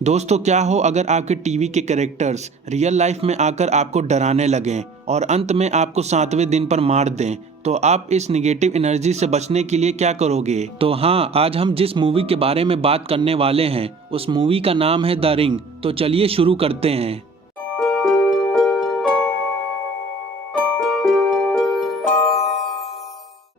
दोस्तों, क्या हो अगर आपके टीवी के कैरेक्टर्स रियल लाइफ में आकर आपको डराने लगें और अंत में आपको 7वें दिन पर मार दें, तो आप इस निगेटिव एनर्जी से बचने के लिए क्या करोगे? तो हाँ, आज हम जिस मूवी के बारे में बात करने वाले हैं उस मूवी का नाम है द रिंग। तो चलिए शुरू करते हैं।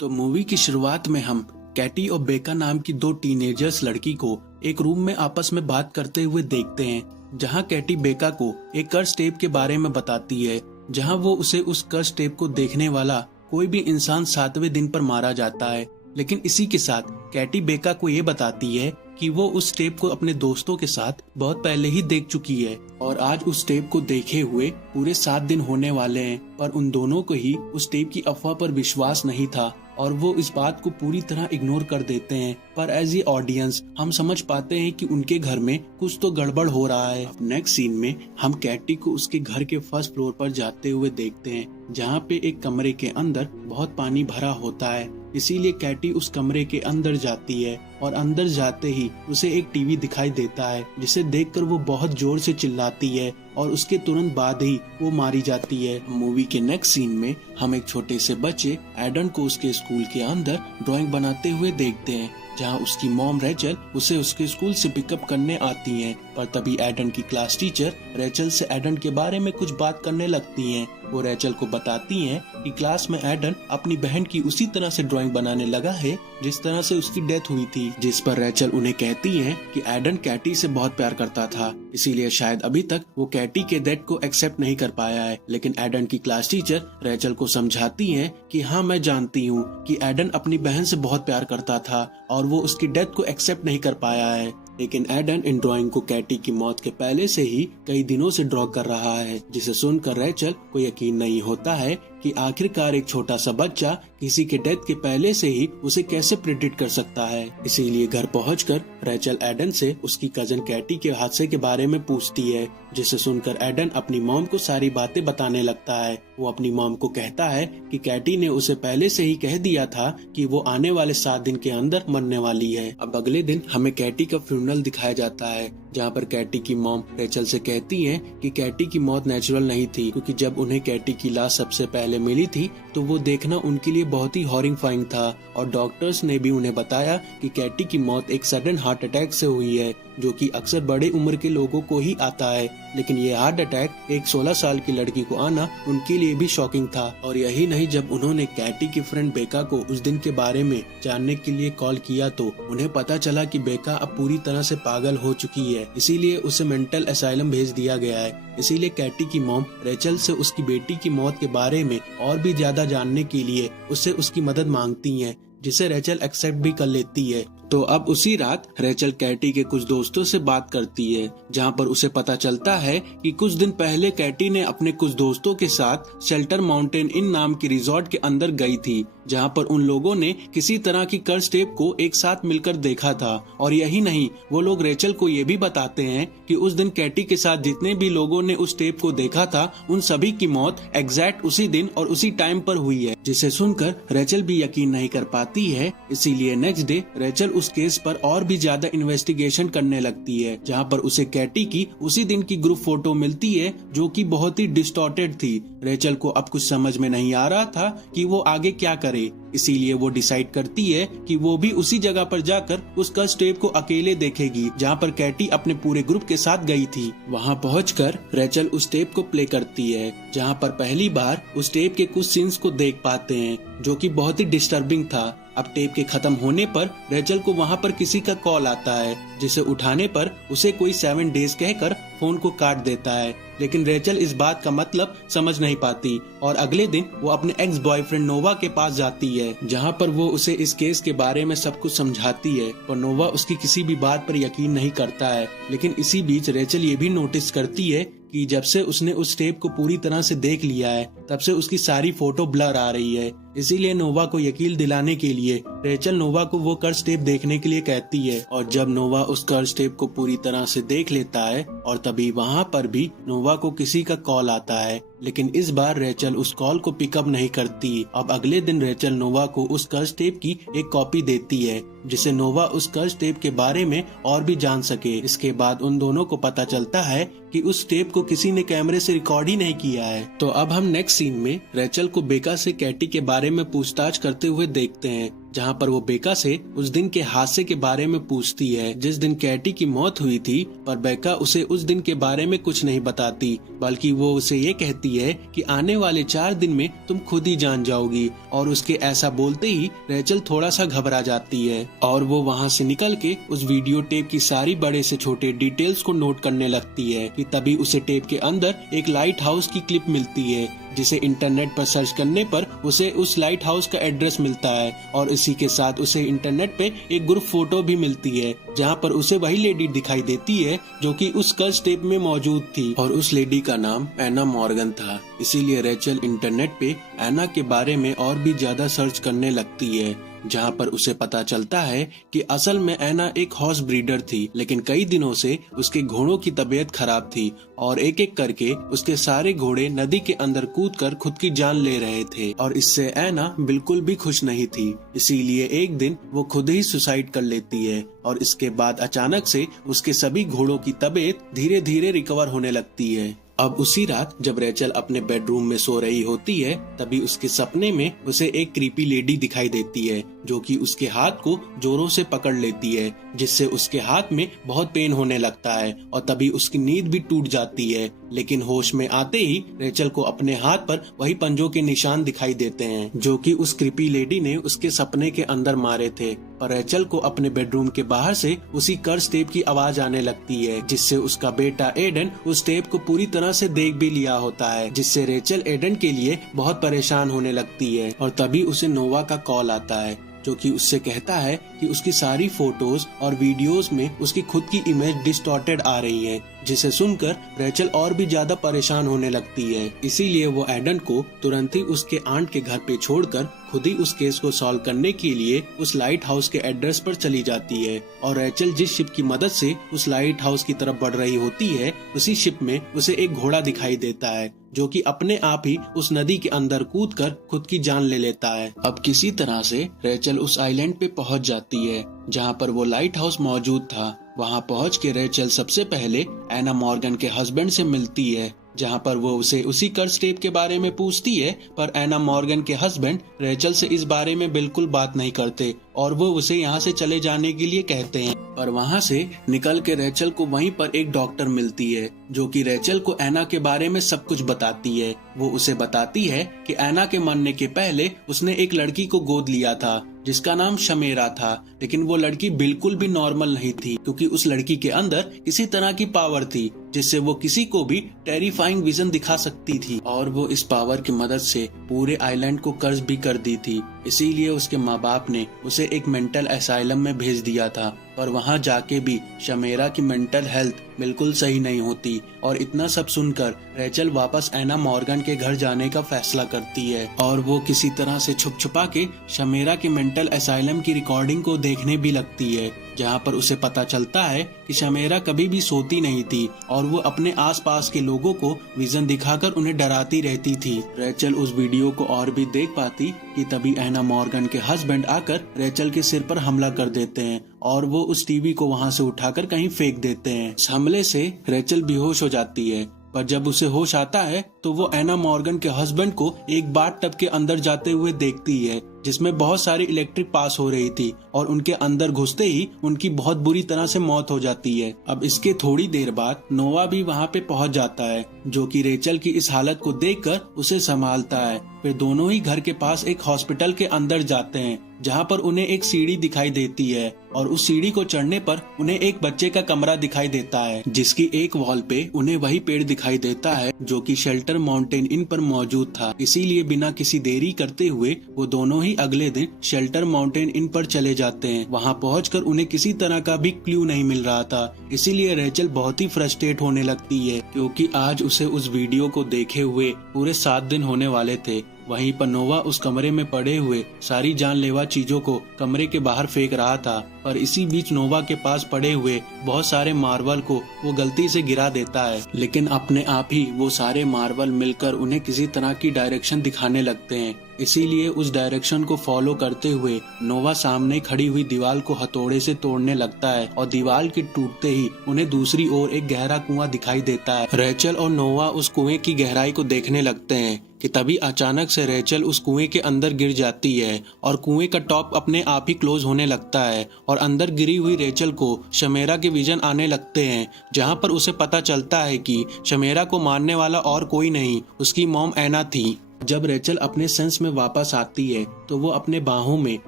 तो मूवी की शुरुआत में हम कैटी और बेका नाम की दो टीनेजर्स लड़की को एक रूम में आपस में बात करते हुए देखते हैं, जहां कैटी बेका को एक कर्स टेप के बारे में बताती है, जहां वो उसे उस कर्स टेप को देखने वाला कोई भी इंसान 7वें दिन पर मारा जाता है। लेकिन इसी के साथ कैटी बेका को ये बताती है कि वो उस टेप को अपने दोस्तों के साथ बहुत पहले ही देख चुकी है और आज उस टेप को देखे हुए पूरे 7 दिन होने वाले हैं। पर उन दोनों को ही उस टेप की अफवाह पर विश्वास नहीं था और वो इस बात को पूरी तरह इग्नोर कर देते हैं। पर एज ए ऑडियंस हम समझ पाते हैं कि उनके घर में कुछ तो गड़बड़ हो रहा है। नेक्स्ट सीन में हम कैटी को उसके घर के फर्स्ट फ्लोर पर जाते हुए देखते हैं, जहाँ पे एक कमरे के अंदर बहुत पानी भरा होता है। इसीलिए कैटी उस कमरे के अंदर जाती है और अंदर जाते ही उसे एक टीवी दिखाई देता है, जिसे देखकर वो बहुत जोर से चिल्लाती है और उसके तुरंत बाद ही वो मारी जाती है। मूवी के नेक्स्ट सीन में हम एक छोटे से बच्चे एडन को उसके स्कूल के अंदर ड्राइंग बनाते हुए देखते हैं, जहां उसकी मॉम रेचल उसे उसके स्कूल से पिकअप करने आती हैं। पर तभी एडन की क्लास टीचर रेचल से एडन के बारे में कुछ बात करने लगती हैं। वो रेचल को बताती हैं कि क्लास में एडन अपनी बहन की उसी तरह से ड्राइंग बनाने लगा है जिस तरह से उसकी डेथ हुई थी। जिस पर रेचल उन्हें कहती है कि एडन कैटी से बहुत प्यार करता था, इसीलिए शायद अभी तक वो कैटी के डेथ को एक्सेप्ट नहीं कर पाया है। लेकिन एडन की क्लास टीचर रेचल को समझाती है कि हाँ, मैं जानती हूँ कि एडन अपनी बहन से बहुत प्यार करता था और वो उसकी डेथ को एक्सेप्ट नहीं कर पाया है। लेकिन एडन इन ड्राइंग को कैटी की मौत के पहले से ही कई दिनों से ड्रॉ कर रहा है, जिसे सुनकर रेचल को यकीन नहीं होता है कि आखिरकार एक छोटा सा बच्चा किसी के डेथ के पहले से ही उसे कैसे प्रेडिक्ट कर सकता है। इसीलिए घर पहुंचकर रेचल एडन से उसकी कजन कैटी के हादसे के बारे में पूछती है, जिसे सुनकर एडन अपनी मॉम को सारी बातें बताने लगता है। वो अपनी मॉम को कहता है कि कैटी ने उसे पहले से ही कह दिया था कि वो आने वाले 7 दिन के अंदर मरने वाली है। अब अगले दिन हमें कैटी का फ्यूनरल दिखाया जाता है, जहाँ पर कैटी की मॉम रेचल से कहती है कि कैटी की मौत नेचुरल नहीं थी, क्योंकि जब उन्हें कैटी की लाश सबसे पहले मिली थी तो वो देखना उनके लिए बहुत ही हॉरिफाइंग था और डॉक्टर्स ने भी उन्हें बताया कि कैटी की मौत एक सडन हार्ट अटैक से हुई है, जो कि अक्सर बड़े उम्र के लोगों को ही आता है। लेकिन ये हार्ट अटैक एक 16 साल की लड़की को आना उनके लिए भी शॉकिंग था। और यही नहीं, जब उन्होंने कैटी की फ्रेंड बेका को उस दिन के बारे में जानने के लिए कॉल किया तो उन्हें पता चला कि बेका अब पूरी तरह से पागल हो चुकी है, इसीलिए उसे मेंटल असाइलम भेज दिया गया है। इसीलिए कैटी की मॉम रेचल से उसकी बेटी की मौत के बारे में और भी ज्यादा जानने के लिए उससे उसकी मदद मांगती हैं, जिसे रेचल एक्सेप्ट भी कर लेती है। तो अब उसी रात रेचल कैटी के कुछ दोस्तों से बात करती है, जहां पर उसे पता चलता है कि कुछ दिन पहले कैटी ने अपने कुछ दोस्तों के साथ शेल्टर माउंटेन इन नाम की रिजॉर्ट के अंदर गई थी, जहां पर उन लोगों ने किसी तरह की कर्स टेप को एक साथ मिलकर देखा था। और यही नहीं, वो लोग रेचल को ये भी बताते हैं कि उस दिन कैटी के साथ जितने भी लोगों ने उस टेप को देखा था उन सभी की मौत एग्जैक्ट उसी दिन और उसी टाइम पर हुई है, जिसे सुनकर रेचल भी यकीन नहीं कर पाती है। इसीलिए नेक्स्ट डे रेचल उस केस पर और भी ज्यादा इन्वेस्टिगेशन करने लगती है, जहां पर उसे कैटी की उसी दिन की ग्रुप फोटो मिलती है, जो कि बहुत ही डिस्टॉर्टेड थी। रेचल को अब कुछ समझ में नहीं आ रहा था कि वो आगे क्या करे, इसीलिए वो डिसाइड करती है कि वो भी उसी जगह पर जाकर उस कर्स टेप को अकेले देखेगी, जहां पर कैटी अपने पूरे ग्रुप के साथ गई थी। वहां पहुंचकर रेचल उस टेप को प्ले करती है, जहां पर पहली बार उस टेप के कुछ सीन्स को देख पाते हैं, जो कि बहुत ही डिस्टर्बिंग था। अब टेप के खत्म होने पर रेचल को वहां पर किसी का कॉल आता है, जिसे उठाने पर उसे कोई 7 डेज कहकर फोन को काट देता है। लेकिन रेचल इस बात का मतलब समझ नहीं पाती और अगले दिन वो अपने एक्स बॉयफ्रेंड नोवा के पास जाती है, जहां पर वो उसे इस केस के बारे में सब कुछ समझाती है, पर नोवा उसकी किसी भी बात पर यकीन नहीं करता है। लेकिन इसी बीच रेचल ये भी नोटिस करती है कि जब से उसने उस टेप को पूरी तरह से देख लिया है, तब से उसकी सारी फोटो ब्लर आ रही है, इसीलिए नोवा को यकीन दिलाने के लिए रेचल नोवा को वो कर्ज टेप देखने के लिए कहती है और जब नोवा उस कर्ज टेप को पूरी तरह से देख लेता है और तभी वहाँ पर भी नोवा को किसी का कॉल आता है, लेकिन इस बार रेचल उस कॉल को पिकअप नहीं करती। अब अगले दिन रेचल नोवा को उस कर्ज टेप की एक कॉपी देती है जिसे नोवा उस कर्ज टेप के बारे में और भी जान सके। इसके बाद उन दोनों को पता चलता है कि उस टेप को किसी ने कैमरे से रिकॉर्ड ही नहीं किया है। तो अब हम नेक्स्ट सीन में रेचल को बेका से कैटी के बारे में पूछताछ करते हुए देखते हैं, जहाँ पर वो बेका से उस दिन के हादसे के बारे में पूछती है जिस दिन कैटी की मौत हुई थी, पर बेका उसे उस दिन के बारे में कुछ नहीं बताती, बल्कि वो उसे ये कहती है कि आने वाले 4 दिन में तुम खुद ही जान जाओगी। और उसके ऐसा बोलते ही रेचल थोड़ा सा घबरा जाती है और वो वहाँ से निकल के उस वीडियो टेप की सारी बड़े से छोटे डिटेल्स को नोट करने लगती है कि तभी उसे टेप के अंदर एक लाइट हाउस की क्लिप मिलती है जिसे इंटरनेट पर सर्च करने पर उसे उस लाइट हाउस का एड्रेस मिलता है और इसी के साथ उसे इंटरनेट पे एक ग्रुप फोटो भी मिलती है जहां पर उसे वही लेडी दिखाई देती है जो कि उस कर्ज टेप में मौजूद थी और उस लेडी का नाम एना मॉर्गन था। इसीलिए रेचल इंटरनेट पे एना के बारे में और भी ज्यादा सर्च करने लगती है, जहाँ पर उसे पता चलता है कि असल में एना एक हॉर्स ब्रीडर थी, लेकिन कई दिनों से उसके घोड़ों की तबीयत खराब थी और एक एक करके उसके सारे घोड़े नदी के अंदर कूदकर खुद की जान ले रहे थे और इससे एना बिल्कुल भी खुश नहीं थी। इसीलिए एक दिन वो खुद ही सुसाइड कर लेती है और इसके बाद अचानक से उसके सभी घोड़ों की तबीयत धीरे धीरे रिकवर होने लगती है। अब उसी रात जब रेचल अपने बेडरूम में सो रही होती है तभी उसके सपने में उसे एक क्रीपी लेडी दिखाई देती है जो कि उसके हाथ को जोरों से पकड़ लेती है, जिससे उसके हाथ में बहुत पेन होने लगता है और तभी उसकी नींद भी टूट जाती है। लेकिन होश में आते ही रेचल को अपने हाथ पर वही पंजों के निशान दिखाई देते हैं जो कि उस क्रीपी लेडी ने उसके सपने के अंदर मारे थे। और रेचल को अपने बेडरूम के बाहर से उसी कर्ज टेप की आवाज आने लगती है जिससे उसका बेटा एडन उस टेप को पूरी तरह से देख भी लिया होता है, जिससे रेचल एडन के लिए बहुत परेशान होने लगती है। और तभी उसे नोवा का कॉल आता है जो कि उससे कहता है कि उसकी सारी फोटोज और वीडियोस में उसकी खुद की इमेज डिस्टॉर्टेड आ रही है, जिसे सुनकर रेचल और भी ज्यादा परेशान होने लगती है। इसीलिए वो एडन को तुरंत ही उसके आंट के घर पे छोड़कर खुद ही उस केस को सॉल्व करने के लिए उस लाइट हाउस के एड्रेस पर चली जाती है। और रेचल जिस शिप की मदद से उस लाइट हाउस की तरफ बढ़ रही होती है उसी शिप में उसे एक घोड़ा दिखाई देता है जो कि अपने आप ही उस नदी के अंदर कूदकर खुद की जान ले लेता है। अब किसी तरह से रेचल उस आइलैंड पे पहुंच जाती है जहां पर वो लाइट हाउस मौजूद था। वहां पहुंच के रेचल सबसे पहले एना मॉर्गन के हस्बैंड से मिलती है, जहां पर वो उसे उसी कर्ज टेप के बारे में पूछती है, पर एना मॉर्गन के हस्बैंड रेचल से इस बारे में बिल्कुल बात नहीं करते और वो उसे यहाँ से चले जाने के लिए कहते हैं। पर वहाँ से निकल के रेचल को वहीं पर एक डॉक्टर मिलती है जो कि रेचल को एना के बारे में सब कुछ बताती है। वो उसे बताती है कि एना के मरने के पहले उसने एक लड़की को गोद लिया था जिसका नाम शमेरा था, लेकिन वो लड़की बिल्कुल भी नॉर्मल नहीं थी क्योंकि उस लड़की के अंदर किसी तरह की पावर थी जिससे वो किसी को भी टेरिफाइंग विजन दिखा सकती थी और वो इस पावर की मदद से पूरे आइलैंड को कर्ज भी कर दी थी। इसीलिए उसके माँ बाप ने उसे एक मेंटल असाइलम में भेज दिया था, पर वहाँ जाके भी शमेरा की मेंटल हेल्थ बिल्कुल सही नहीं होती। और इतना सब सुनकर रेचल वापस एना मॉर्गन के घर जाने का फैसला करती है और वो किसी तरह से छुप छुपा के शमेरा के मेंटल असाइलम की रिकॉर्डिंग को देखने भी लगती है, जहाँ पर उसे पता चलता है कि शमेरा कभी भी सोती नहीं थी और वो अपने आसपास के लोगों को विजन दिखाकर उन्हें डराती रहती थी। रेचल उस वीडियो को और भी देख पाती कि तभी एना मॉर्गन के हस्बैंड आकर रेचल के सिर पर हमला कर देते हैं और वो उस टीवी को वहाँ से उठाकर कहीं फेंक देते हैं। इस हमले से रेचल बेहोश हो जाती है, पर जब उसे होश आता है तो वो एना मॉर्गन के हस्बैंड को एक बाथ टब के अंदर जाते हुए देखती है जिसमें बहुत सारी इलेक्ट्रिक पास हो रही थी और उनके अंदर घुसते ही उनकी बहुत बुरी तरह से मौत हो जाती है। अब इसके थोड़ी देर बाद नोवा भी वहाँ पे पहुँच जाता है जो कि रेचल की इस हालत को देखकर उसे संभालता है। फिर दोनों ही घर के पास एक हॉस्पिटल के अंदर जाते हैं जहाँ पर उन्हें एक सीढ़ी दिखाई देती है और उस सीढ़ी को चढ़ने पर उन्हें एक बच्चे का कमरा दिखाई देता है जिसकी एक वॉल पे उन्हें वही पेड़ दिखाई देता है जो कि शेल्टर माउंटेन इन पर मौजूद था। इसीलिए बिना किसी देरी करते हुए वो दोनों ही अगले दिन शेल्टर माउंटेन इन पर चले जाते हैं। वहाँ पहुंचकर उन्हें किसी तरह का भी क्लू नहीं मिल रहा था, इसीलिए रेचल बहुत ही फ्रस्ट्रेट होने लगती है क्योंकि आज उसे उस वीडियो को देखे हुए पूरे 7 दिन होने वाले थे वहीं पर नोवा उस कमरे में पड़े हुए सारी जानलेवा चीजों को कमरे के बाहर फेंक रहा था, पर इसी बीच नोवा के पास पड़े हुए बहुत सारे मार्बल को वो गलती से गिरा देता है। लेकिन अपने आप ही वो सारे मार्बल मिलकर उन्हें किसी तरह की डायरेक्शन दिखाने लगते हैं। इसीलिए उस डायरेक्शन को फॉलो करते हुए नोवा सामने खड़ी हुई दीवार को हथौड़े से तोड़ने लगता है और दीवार के टूटते ही उन्हें दूसरी ओर एक गहरा कुआं दिखाई देता है। रेचल और नोवा उस कुएं की गहराई को देखने लगते हैं कि तभी अचानक से रेचल उस कुएं के अंदर गिर जाती है और कुएं का टॉप अपने आप ही क्लोज होने लगता है और अंदर गिरी हुई रेचल को शमेरा के विजन आने लगते हैं, जहां पर उसे पता चलता है कि शमेरा को मारने वाला और कोई नहीं उसकी मॉम एना थी। जब रेचल अपने सेंस में वापस आती है तो वो अपने बाहों में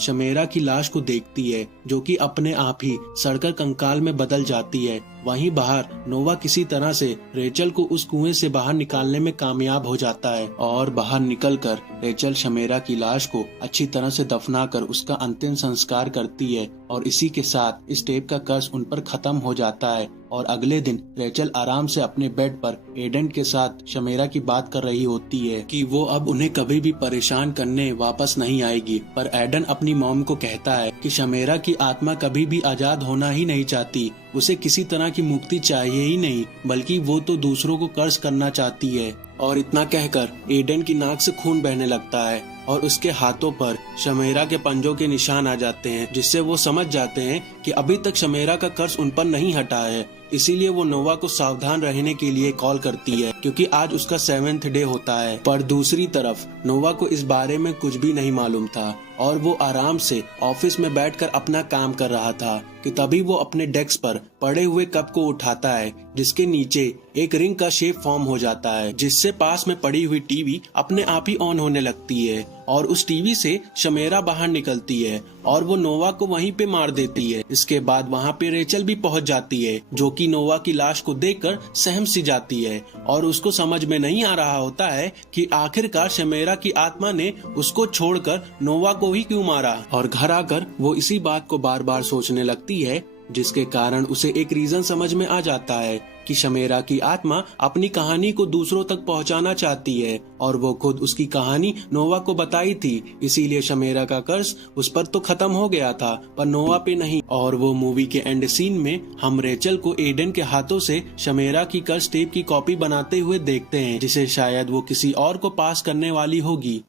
शमेरा की लाश को देखती है, जो कि अपने आप ही सड़कर कंकाल में बदल जाती है। वहीं बाहर नोवा किसी तरह से रेचल को उस कुएं से बाहर निकालने में कामयाब हो जाता है और बाहर निकलकर रेचल शमेरा की लाश को अच्छी तरह से दफनाकर उसका अंतिम संस्कार करती है और इसी के साथ इस टेप का कर्ज उन पर खत्म हो जाता है। और अगले दिन रेचल आराम से अपने बेड पर एडन के साथ शमेरा की बात कर रही होती है कि वो अब उन्हें कभी भी परेशान करने वापस नहीं आएगी, पर एडन अपनी मॉम को कहता है कि शमेरा की आत्मा कभी भी आजाद होना ही नहीं चाहती, उसे किसी तरह की मुक्ति चाहिए ही नहीं, बल्कि वो तो दूसरों को कर्ज करना चाहती है। और इतना कहकर एडन की नाक से खून बहने लगता है और उसके हाथों पर शमेरा के पंजों के निशान आ जाते हैं, जिससे वो समझ जाते हैं कि अभी तक शमेरा का कर्ज उन पर नहीं हटा है। इसीलिए वो नोवा को सावधान रहने के लिए कॉल करती है, क्योंकि आज उसका 7th डे होता है। पर दूसरी तरफ नोवा को इस बारे में कुछ भी नहीं मालूम था और वो आराम से ऑफिस में बैठकर अपना काम कर रहा था कि तभी वो अपने डेस्क पर पड़े हुए कप को उठाता है, जिसके नीचे एक रिंग का शेप फॉर्म हो जाता है, जिससे पास में पड़ी हुई टीवी अपने आप ही ऑन होने लगती है और उस टीवी से शमेरा बाहर निकलती है और वो नोवा को वहीं पे मार देती है। इसके बाद वहाँ पे रेचल भी पहुँच जाती है, जो कि नोवा की लाश को देखकर सहम सी जाती है और उसको समझ में नहीं आ रहा होता है कि आखिरकार शमेरा की आत्मा ने उसको छोड़कर नोवा को ही क्यों मारा। और घर आकर वो इसी बात को बार बार सोचने लगती है, जिसके कारण उसे एक रीजन समझ में आ जाता है कि शमेरा की आत्मा अपनी कहानी को दूसरों तक पहुंचाना चाहती है और वो खुद उसकी कहानी नोवा को बताई थी। इसीलिए शमेरा का कर्ज उस पर तो खत्म हो गया था, पर नोवा पे नहीं। और वो मूवी के एंड सीन में हम रेचल को एडन के हाथों से शमेरा की कर्ज टेप की कॉपी बनाते हुए देखते हैं, जिसे शायद वो किसी और को पास करने वाली होगी।